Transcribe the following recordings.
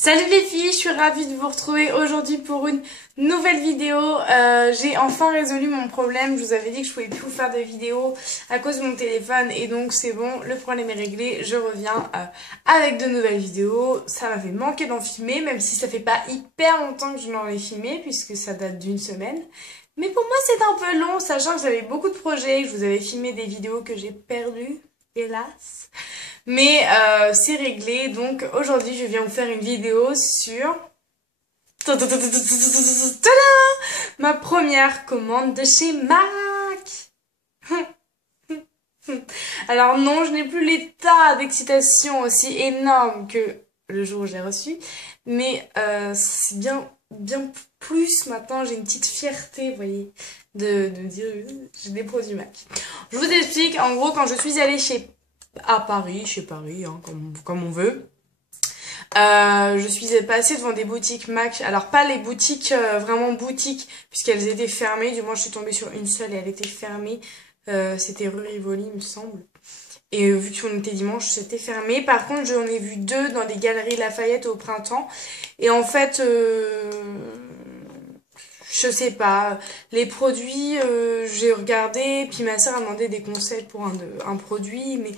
Salut les filles, je suis ravie de vous retrouver aujourd'hui pour une nouvelle vidéo. J'ai enfin résolu mon problème. Je vous avais dit que je pouvais plus vous faire de vidéos à cause de mon téléphone et donc c'est bon, le problème est réglé. Je reviens avec de nouvelles vidéos. Ça m'a fait manquer d'en filmer, même si ça fait pas hyper longtemps que je n'en ai filmé puisque ça date d'une semaine. Mais pour moi c'est un peu long, sachant que j'avais beaucoup de projets, que je vous avais filmé des vidéos que j'ai perdues, hélas. Mais c'est réglé, donc aujourd'hui je viens vous faire une vidéo sur ma première commande de chez MAC. Alors non, je n'ai plus l'état d'excitation aussi énorme que le jour où je l'ai reçu, mais c'est bien plus maintenant, j'ai une petite fierté, vous voyez, de dire j'ai des produits MAC. Je vous explique, en gros, quand je suis allée chez Paris, hein, comme on veut. Je suis passée devant des boutiques MAC, alors pas les boutiques, vraiment boutiques, puisqu'elles étaient fermées, du moins je suis tombée sur une seule et elle était fermée, c'était rue Rivoli il me semble, et vu qu'on était dimanche c'était fermé. Par contre j'en ai vu deux dans des galeries Lafayette au printemps, et en fait, je sais pas, les produits, j'ai regardé, puis ma soeur a demandé des conseils pour un produit, mais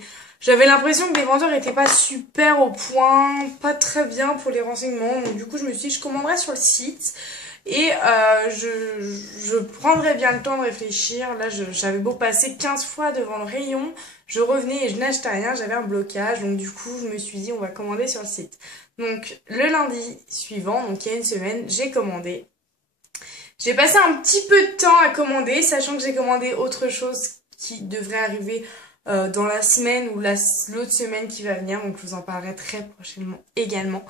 j'avais l'impression que les vendeurs étaient pas super au point, pas très bien pour les renseignements, donc du coup je me suis dit je commanderai sur le site et je prendrai bien le temps de réfléchir. Là j'avais beau passer 15 fois devant le rayon, je revenais et je n'achetais rien, j'avais un blocage, donc du coup je me suis dit on va commander sur le site. Donc le lundi suivant, donc il y a une semaine, j'ai commandé. J'ai passé un petit peu de temps à commander, sachant que j'ai commandé autre chose qui devrait arriver dans la semaine ou l'autre semaine qui va venir, donc je vous en parlerai très prochainement également.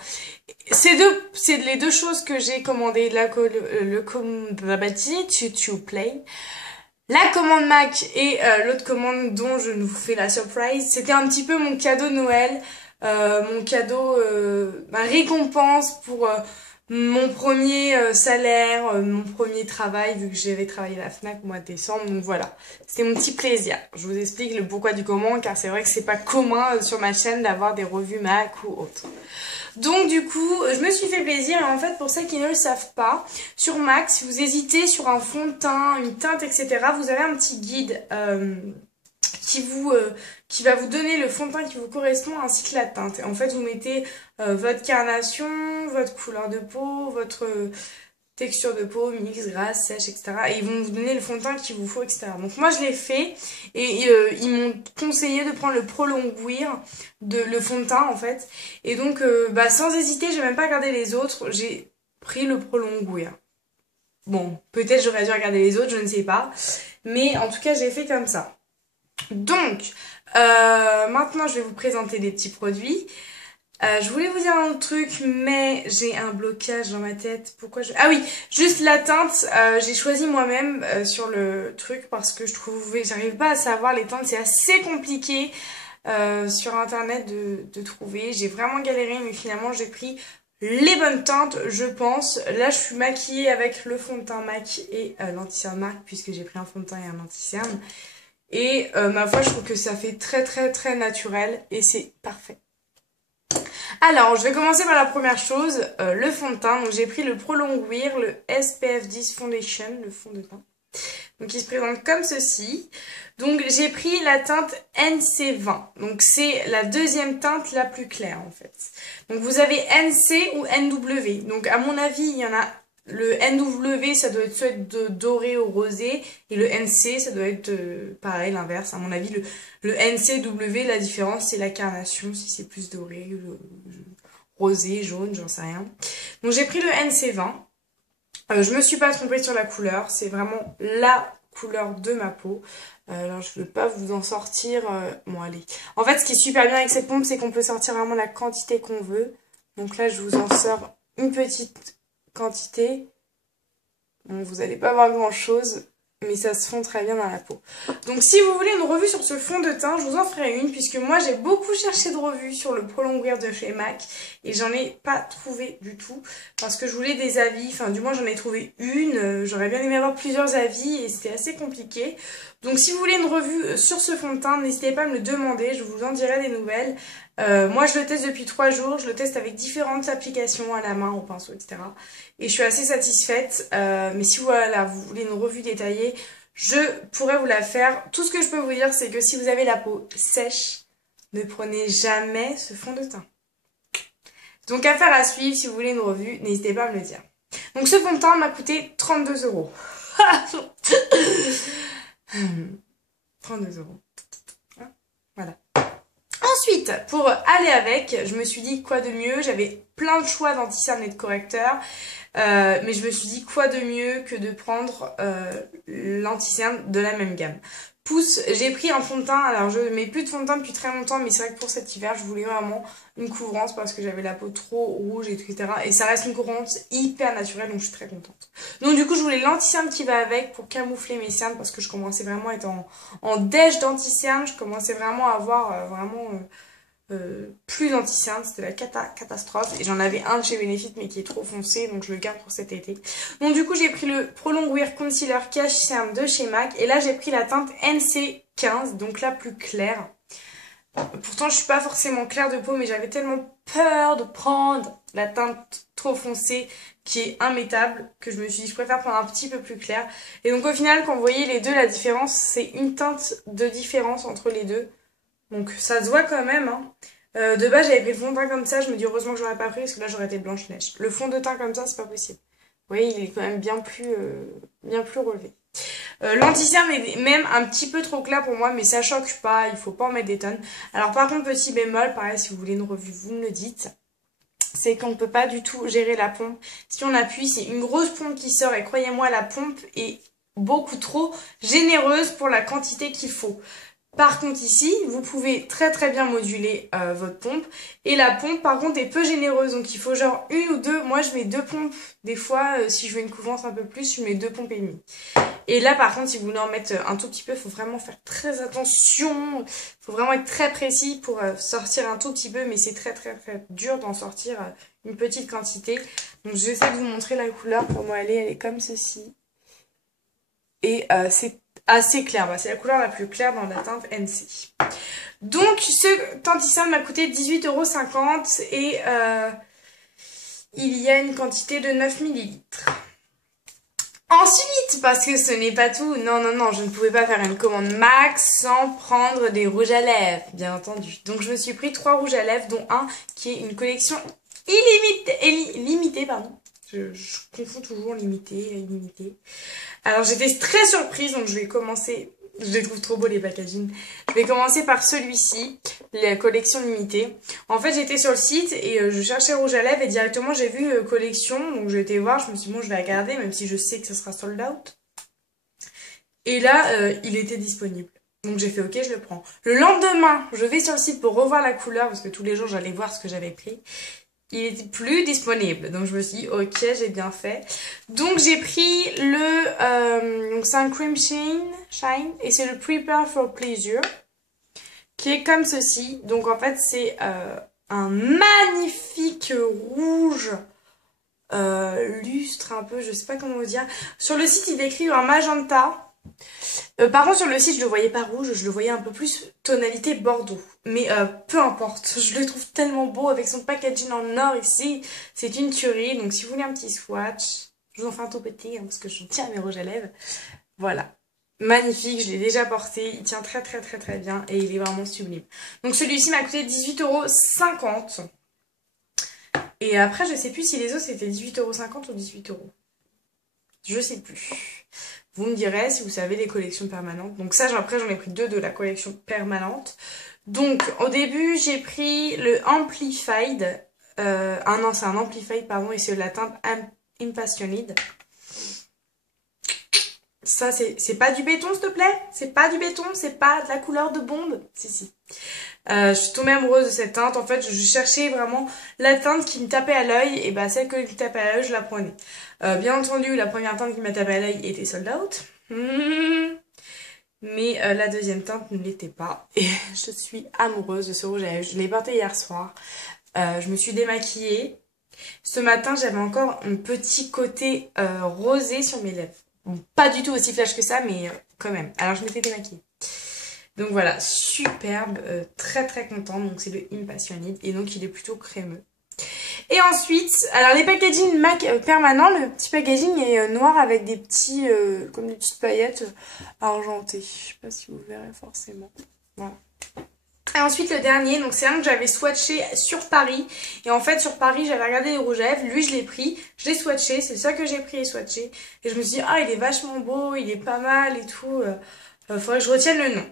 C'est les deux choses que j'ai commandées, le Play, la commande MAC et l'autre commande dont je vous fais la surprise. C'était un petit peu mon cadeau de Noël, mon cadeau, ma récompense pour mon premier salaire, mon premier travail, vu que j'avais travaillé à la FNAC au mois de décembre, donc voilà. C'était mon petit plaisir. Je vous explique le pourquoi du comment, car c'est vrai que c'est pas commun sur ma chaîne d'avoir des revues MAC ou autres. Donc du coup, je me suis fait plaisir, et en fait, pour ceux qui ne le savent pas, sur MAC, si vous hésitez sur un fond de teint, une teinte, etc., vous avez un petit guide qui va vous donner le fond de teint qui vous correspond ainsi que la teinte. Et en fait, vous mettez votre carnation, votre couleur de peau, votre texture de peau, mix, grasse, sèche, etc. Et ils vont vous donner le fond de teint qu'il vous faut, etc. Donc moi, je l'ai fait et ils m'ont conseillé de prendre le Pro Long Wear, le fond de teint en fait. Et donc, sans hésiter, j'ai même pas regardé les autres, j'ai pris le Pro Long Wear. Bon, peut-être j'aurais dû regarder les autres, je ne sais pas. Mais en tout cas, j'ai fait comme ça. Donc, maintenant je vais vous présenter des petits produits. Je voulais vous dire un autre truc, mais j'ai un blocage dans ma tête. Pourquoi je... Ah oui, juste la teinte, j'ai choisi moi-même sur le truc parce que j'arrive pas à savoir les teintes, c'est assez compliqué sur internet de trouver. J'ai vraiment galéré, mais finalement j'ai pris les bonnes teintes, je pense. Là, je suis maquillée avec le fond de teint MAC et l'anti-cerne MAC, puisque j'ai pris un fond de teint et un anti-cerne. Et ma foi, je trouve que ça fait très naturel et c'est parfait. Alors, je vais commencer par la première chose, le fond de teint. Donc j'ai pris le Pro Long Wear, le SPF 10 Foundation, le fond de teint. Donc il se présente comme ceci. Donc j'ai pris la teinte NC20. Donc c'est la deuxième teinte la plus claire en fait. Donc vous avez NC ou NW. Donc à mon avis, il y en a... Le NW, ça doit être soit de doré au rosé, et le NC, ça doit être pareil, l'inverse. À mon avis, le NCW, la différence, c'est la carnation, si c'est plus doré, rosé, jaune, j'en sais rien. Donc j'ai pris le NC20. Je me suis pas trompée sur la couleur, c'est vraiment la couleur de ma peau. Alors je ne veux pas vous en sortir... Bon, allez. En fait, ce qui est super bien avec cette pompe, c'est qu'on peut sortir vraiment la quantité qu'on veut. Donc là, je vous en sors une petite quantité. Bon, vous n'allez pas voir grand chose, mais ça se fond très bien dans la peau. Donc si vous voulez une revue sur ce fond de teint, je vous en ferai une, puisque moi j'ai beaucoup cherché de revues sur le Pro Long Wear de chez MAC, et j'en ai pas trouvé du tout, parce que je voulais des avis, enfin du moins j'en ai trouvé une, j'aurais bien aimé avoir plusieurs avis, et c'était assez compliqué. Donc si vous voulez une revue sur ce fond de teint, n'hésitez pas à me le demander, je vous en dirai des nouvelles. Moi je le teste depuis 3 jours, je le teste avec différentes applications à la main, au pinceau, etc. Et je suis assez satisfaite, mais si voilà, vous voulez une revue détaillée, je pourrais vous la faire. Tout ce que je peux vous dire, c'est que si vous avez la peau sèche, ne prenez jamais ce fond de teint. Donc affaire à suivre, si vous voulez une revue, n'hésitez pas à me le dire. Donc ce fond de teint m'a coûté 32 euros. 32 euros. Voilà. Ensuite, pour aller avec, je me suis dit quoi de mieux. J'avais plein de choix d'anti-cerne et de correcteurs. Mais je me suis dit quoi de mieux que de prendre l'anti-cerne de la même gamme. Pouce, j'ai pris un fond de teint, alors je mets plus de fond de teint depuis très longtemps, mais c'est vrai que pour cet hiver, je voulais vraiment une couvrance parce que j'avais la peau trop rouge, etc. Et ça reste une couvrance hyper naturelle, donc je suis très contente. Donc du coup, je voulais l'anti-cerne qui va avec pour camoufler mes cernes parce que je commençais vraiment à être en déj d'anti-cerne, je commençais vraiment à avoir plus d'anti-cerne, c'était la catastrophe. Et j'en avais un de chez Benefit mais qui est trop foncé, donc je le garde pour cet été. Donc du coup j'ai pris le Prolong Wear Concealer Cache Cerne de chez MAC. Et là j'ai pris la teinte NC15, donc la plus claire. Pourtant je suis pas forcément claire de peau, mais j'avais tellement peur de prendre la teinte trop foncée qui est immétable que je me suis dit je préfère prendre un petit peu plus clair. Et donc au final quand vous voyez les deux, la différence c'est une teinte de différence entre les deux. Donc ça se voit quand même, hein. De base j'avais pris le fond de teint comme ça, je me dis heureusement que j'aurais pas pris parce que là j'aurais été Blanche-Neige. Le fond de teint comme ça c'est pas possible. Vous voyez il est quand même bien plus relevé. L'anti-cerne est même un petit peu trop clair pour moi, mais ça choque pas, il faut pas en mettre des tonnes. Alors par contre petit bémol, pareil si vous voulez une revue vous me le dites, c'est qu'on ne peut pas du tout gérer la pompe. Si on appuie c'est une grosse pompe qui sort et croyez-moi la pompe est beaucoup trop généreuse pour la quantité qu'il faut. Par contre ici, vous pouvez très bien moduler votre pompe. Et la pompe par contre est peu généreuse. Donc il faut genre une ou deux. Moi je mets 2 pompes. Des fois si je veux une couvrance un peu plus, je mets 2 pompes et demie. Et là par contre si vous voulez en mettre un tout petit peu, il faut vraiment faire très attention. Il faut vraiment être très précis pour sortir un tout petit peu. Mais c'est très dur d'en sortir une petite quantité. Donc j'essaie de vous montrer la couleur comment elle est. Elle est comme ceci. Et c'est assez clair, c'est la couleur la plus claire dans la teinte NC. Donc ce anti-cerne m'a coûté 18,50 € et il y a une quantité de 9 ml. Ensuite, parce que ce n'est pas tout, non, je ne pouvais pas faire une commande max sans prendre des rouges à lèvres, bien entendu. Donc je me suis pris 3 rouges à lèvres, dont un qui est une collection limitée, pardon. Je confonds toujours limité et illimité. Alors j'étais très surprise, donc je vais commencer. Je les trouve trop beaux les packaging. Je vais commencer par celui-ci, la collection limitée. En fait j'étais sur le site et je cherchais rouge à lèvres et directement j'ai vu collection. Donc j'ai été voir, je me suis dit bon je vais regarder même si je sais que ce sera sold out. Et là il était disponible. Donc j'ai fait ok je le prends. Le lendemain je vais sur le site pour revoir la couleur parce que tous les jours j'allais voir ce que j'avais pris. Il était plus disponible. Donc je me suis dit, ok, j'ai bien fait. Donc j'ai pris le... donc c'est un Cream Shine. Et c'est le Prepare for Pleasure. Qui est comme ceci. Donc en fait c'est un magnifique rouge. Lustre un peu, je sais pas comment vous dire. Sur le site il décrit un magenta. Par contre sur le site je le voyais pas rouge, je le voyais un peu plus tonalité bordeaux. Mais peu importe, je le trouve tellement beau avec son packaging en or ici. C'est une tuerie, donc si vous voulez un petit swatch, je vous en fais un tout petit hein, parce que je tiens à mes rouges à lèvres. Voilà, magnifique, je l'ai déjà porté, il tient très bien et il est vraiment sublime. Donc celui-ci m'a coûté 18,50 €. Et après je sais plus si les autres c'était 18,50 € ou 18 €. Je sais plus. Vous me direz si vous savez les collections permanentes. Donc ça, après, j'en ai pris 2 de la collection permanente. Donc, au début, j'ai pris le Amplified. Non, c'est un Amplified, pardon, et c'est la teinte Impassioned. Ça, c'est pas du béton, s'il te plaît? C'est pas du béton, c'est pas de la couleur de Bond? Si. Je suis tombée amoureuse de cette teinte. En fait, je cherchais vraiment la teinte qui me tapait à l'œil. Et bah, celle qui me tapait à l'œil, je la prenais. Bien entendu, la première teinte qui m'a tapé à l'œil était sold out. Mais la deuxième teinte ne l'était pas. Et je suis amoureuse de ce rouge à lèvres. Je l'ai porté hier soir. Je me suis démaquillée. Ce matin, j'avais encore un petit côté rosé sur mes lèvres. Pas du tout aussi flash que ça, mais quand même. Alors je m'étais démaquillée. Donc voilà, superbe, très très contente. Donc c'est le Impassionate et donc il est plutôt crémeux. Et ensuite, alors les packaging MAC permanents, le petit packaging est noir avec des petits, comme des petites paillettes argentées. Je sais pas si vous verrez forcément. Voilà. Et ensuite le dernier, donc c'est un que j'avais swatché sur Paris. Et en fait sur Paris j'avais regardé les rouges à lèvres, lui je l'ai pris, je l'ai swatché, c'est ça que j'ai pris et swatché. Et je me suis dit, ah il est vachement beau, il est pas mal et tout, faudrait que je retienne le nom.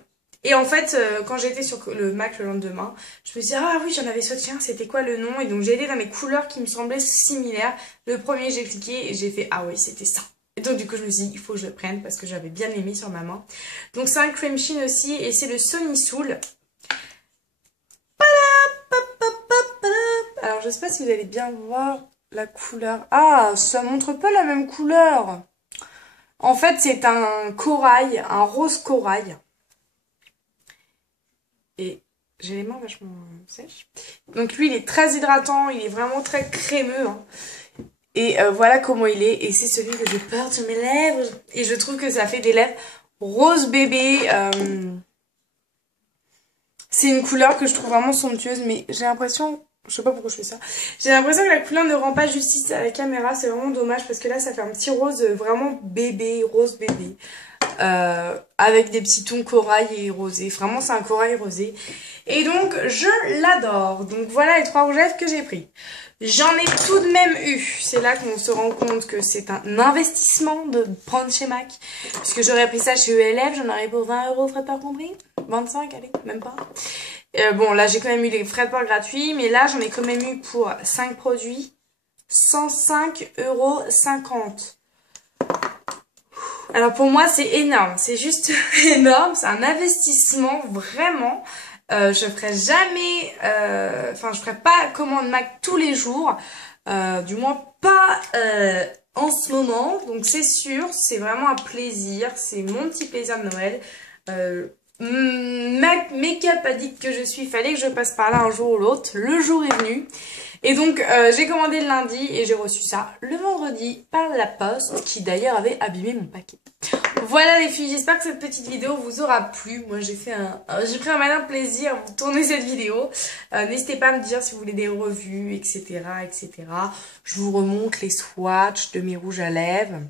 Et en fait quand j'étais sur le MAC le lendemain, je me suis dit, ah oui j'en avais swatché un, c'était quoi le nom? Et donc j'ai été dans mes couleurs qui me semblaient similaires. Le premier j'ai cliqué et j'ai fait, ah oui c'était ça. Et donc du coup je me suis dit, il faut que je le prenne parce que j'avais bien aimé sur ma main. Donc c'est un cream sheen aussi et c'est le Sunny Soul. Alors, je sais pas si vous allez bien voir la couleur. Ah, ça montre pas la même couleur. En fait, c'est un corail, un rose corail. Et j'ai les mains vachement sèches. Donc lui, il est très hydratant, il est vraiment très crémeux. Hein. Et voilà comment il est. Et c'est celui que je porte sur mes lèvres. Et je trouve que ça fait des lèvres rose bébé. C'est une couleur que je trouve vraiment somptueuse. Mais j'ai l'impression... Je sais pas pourquoi je fais ça. J'ai l'impression que la couleur ne rend pas justice à la caméra. C'est vraiment dommage parce que là, ça fait un petit rose vraiment bébé, rose bébé. Avec des petits tons corail et rosé. Vraiment, c'est un corail rosé. Et donc, je l'adore. Donc, voilà les 3 rouges à lèvres que j'ai pris. J'en ai tout de même eu. C'est là qu'on se rend compte que c'est un investissement de prendre chez MAC. Puisque j'aurais pris ça chez ELF, j'en aurais pour 20 €, frais de port compris. 25, allez, même pas. Bon, là, j'ai quand même eu les frais de port gratuits. Mais là, j'en ai quand même eu pour 5 produits. 105,50 €. Alors pour moi c'est énorme, c'est juste énorme, c'est un investissement vraiment. Je ferai jamais, enfin je ferai pas commande MAC tous les jours, du moins pas en ce moment. Donc c'est sûr, c'est vraiment un plaisir, c'est mon petit plaisir de Noël. MAC Makeup addict que je suis, fallait que je passe par là un jour ou l'autre. Le jour est venu. Et donc j'ai commandé le lundi et j'ai reçu ça le vendredi par la poste qui d'ailleurs avait abîmé mon paquet. Voilà les filles, j'espère que cette petite vidéo vous aura plu. Moi j'ai pris un malin plaisir à vous tourner cette vidéo. N'hésitez pas à me dire si vous voulez des revues, etc. etc. Je vous remonte les swatchs de mes rouges à lèvres.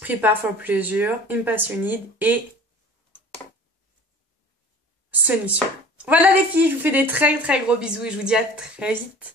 Prepare for Pleasure, Impassionate et Sunny Soul. Voilà les filles, je vous fais des très très gros bisous et je vous dis à très vite.